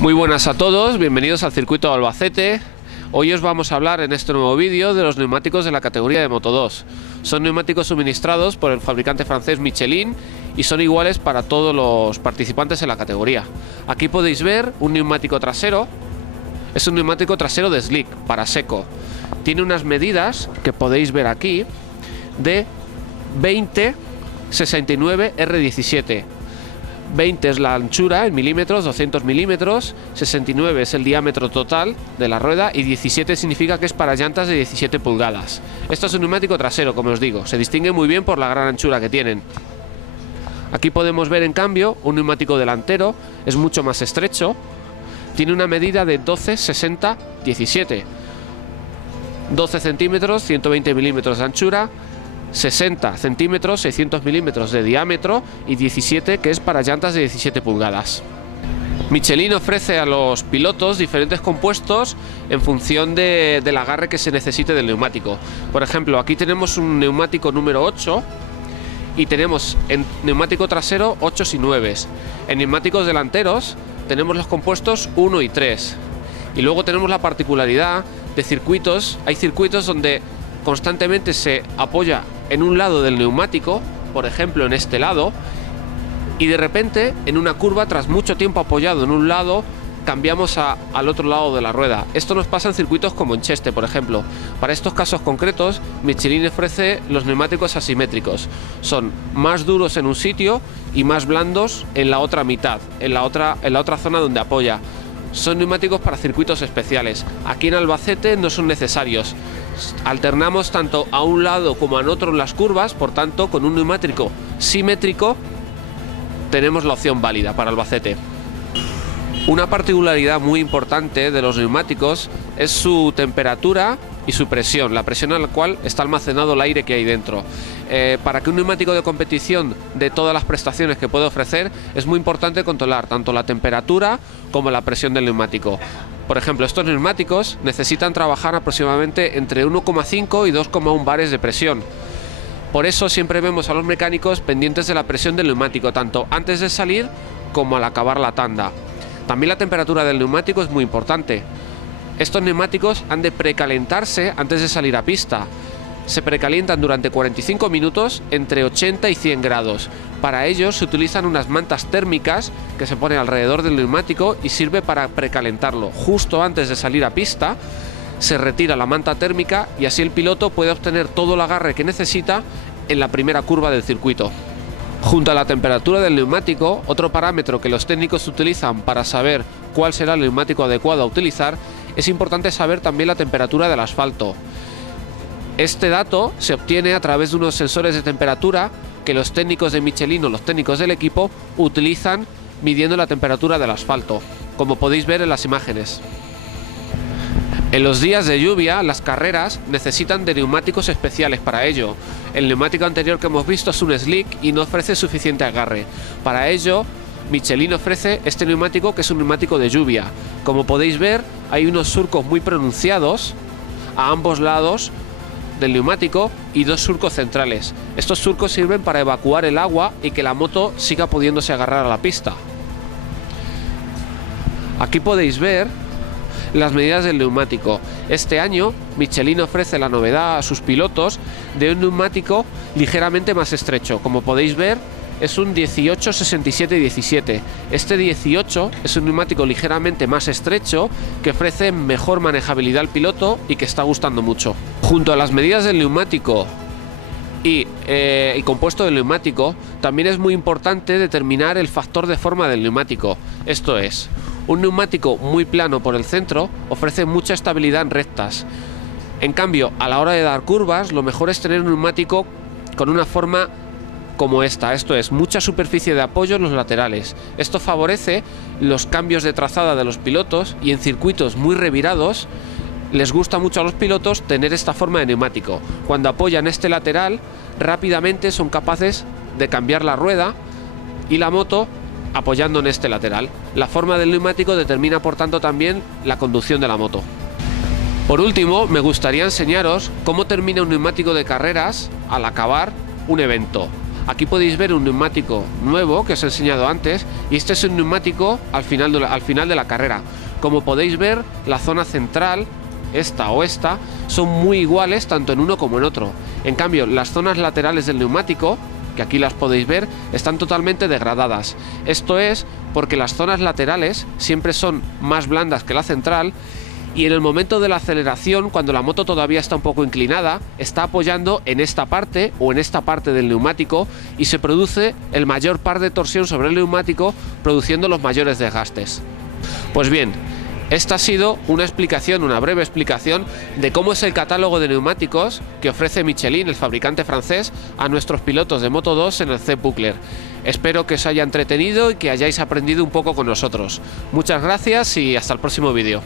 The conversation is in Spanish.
Muy buenas a todos, bienvenidos al circuito de Albacete. Hoy os vamos a hablar en este nuevo vídeo de los neumáticos de la categoría de Moto2. Son neumáticos suministrados por el fabricante francés Michelin y son iguales para todos los participantes en la categoría. Aquí podéis ver un neumático trasero. Es un neumático trasero de slick, para seco. Tiene unas medidas que podéis ver aquí de 20-69 R17. 20 es la anchura en milímetros, 200 milímetros, 69 es el diámetro total de la rueda y 17 significa que es para llantas de 17 pulgadas. Esto es un neumático trasero, como os digo, se distingue muy bien por la gran anchura que tienen. Aquí podemos ver en cambio un neumático delantero, es mucho más estrecho, tiene una medida de 12-60-17, 12 centímetros, 120 milímetros de anchura, 60 centímetros, 600 milímetros de diámetro y 17 que es para llantas de 17 pulgadas. Michelin ofrece a los pilotos diferentes compuestos en función del agarre que se necesite del neumático. Por ejemplo, aquí tenemos un neumático número 8 y tenemos en neumático trasero 8 y 9. En neumáticos delanteros tenemos los compuestos 1 y 3. Y luego tenemos la particularidad de circuitos. Hay circuitos donde constantemente se apoya en un lado del neumático, por ejemplo en este lado, y de repente en una curva, tras mucho tiempo apoyado en un lado, cambiamos al otro lado de la rueda. Esto nos pasa en circuitos como en Cheste, por ejemplo. Para estos casos concretos, Michelin ofrece los neumáticos asimétricos. Son más duros en un sitio y más blandos en la otra mitad, en la otra zona donde apoya. Son neumáticos para circuitos especiales. Aquí en Albacete no son necesarios. Alternamos tanto a un lado como a otro en las curvas, por tanto, con un neumático simétrico tenemos la opción válida para Albacete. Una particularidad muy importante de los neumáticos es su temperatura y su presión, la presión a la cual está almacenado el aire que hay dentro. Para que un neumático de competición de todas las prestaciones que puede ofrecer, es muy importante controlar tanto la temperatura como la presión del neumático. Por ejemplo, estos neumáticos necesitan trabajar aproximadamente entre 1,5 y 2,1 bares de presión. Por eso siempre vemos a los mecánicos pendientes de la presión del neumático, tanto antes de salir como al acabar la tanda. También la temperatura del neumático es muy importante. Estos neumáticos han de precalentarse antes de salir a pista. Se precalientan durante 45 minutos entre 80 y 100 grados. Para ello se utilizan unas mantas térmicas que se ponen alrededor del neumático y sirve para precalentarlo. Justo antes de salir a pista se retira la manta térmica y así el piloto puede obtener todo el agarre que necesita en la primera curva del circuito. Junto a la temperatura del neumático, otro parámetro que los técnicos utilizan para saber cuál será el neumático adecuado a utilizar, es importante saber también la temperatura del asfalto. Este dato se obtiene a través de unos sensores de temperatura que los técnicos de Michelin o los técnicos del equipo utilizan midiendo la temperatura del asfalto, como podéis ver en las imágenes. En los días de lluvia, las carreras necesitan de neumáticos especiales para ello. El neumático anterior que hemos visto es un slick y no ofrece suficiente agarre. Para ello, Michelin ofrece este neumático, que es un neumático de lluvia. Como podéis ver, hay unos surcos muy pronunciados a ambos lados del neumático y dos surcos centrales. Estos surcos sirven para evacuar el agua y que la moto siga pudiéndose agarrar a la pista. Aquí podéis ver las medidas del neumático. Este año Michelin ofrece la novedad a sus pilotos de un neumático ligeramente más estrecho. Como podéis ver, es un 18-67-17. Este 18 es un neumático ligeramente más estrecho que ofrece mejor manejabilidad al piloto y que está gustando mucho. Junto a las medidas del neumático y compuesto del neumático, también es muy importante determinar el factor de forma del neumático. Esto es, un neumático muy plano por el centro ofrece mucha estabilidad en rectas. En cambio, a la hora de dar curvas, lo mejor es tener un neumático con una forma como esta, esto es, mucha superficie de apoyo en los laterales. Esto favorece los cambios de trazada de los pilotos y en circuitos muy revirados les gusta mucho a los pilotos tener esta forma de neumático. Cuando apoyan este lateral, rápidamente son capaces de cambiar la rueda y la moto apoyando en este lateral. La forma del neumático determina por tanto también la conducción de la moto. Por último, me gustaría enseñaros cómo termina un neumático de carreras al acabar un evento. Aquí podéis ver un neumático nuevo que os he enseñado antes, y este es un neumático al final de la carrera. Como podéis ver, la zona central, esta o esta, son muy iguales tanto en uno como en otro. En cambio, las zonas laterales del neumático, que aquí las podéis ver, están totalmente degradadas. Esto es porque las zonas laterales siempre son más blandas que la central, y en el momento de la aceleración, cuando la moto todavía está un poco inclinada, está apoyando en esta parte o en esta parte del neumático, y se produce el mayor par de torsión sobre el neumático, produciendo los mayores desgastes. Pues bien, esta ha sido una breve explicación de cómo es el catálogo de neumáticos que ofrece Michelin, el fabricante francés, a nuestros pilotos de Moto 2 en el CEP-Buckler. Espero que os haya entretenido y que hayáis aprendido un poco con nosotros. Muchas gracias y hasta el próximo vídeo.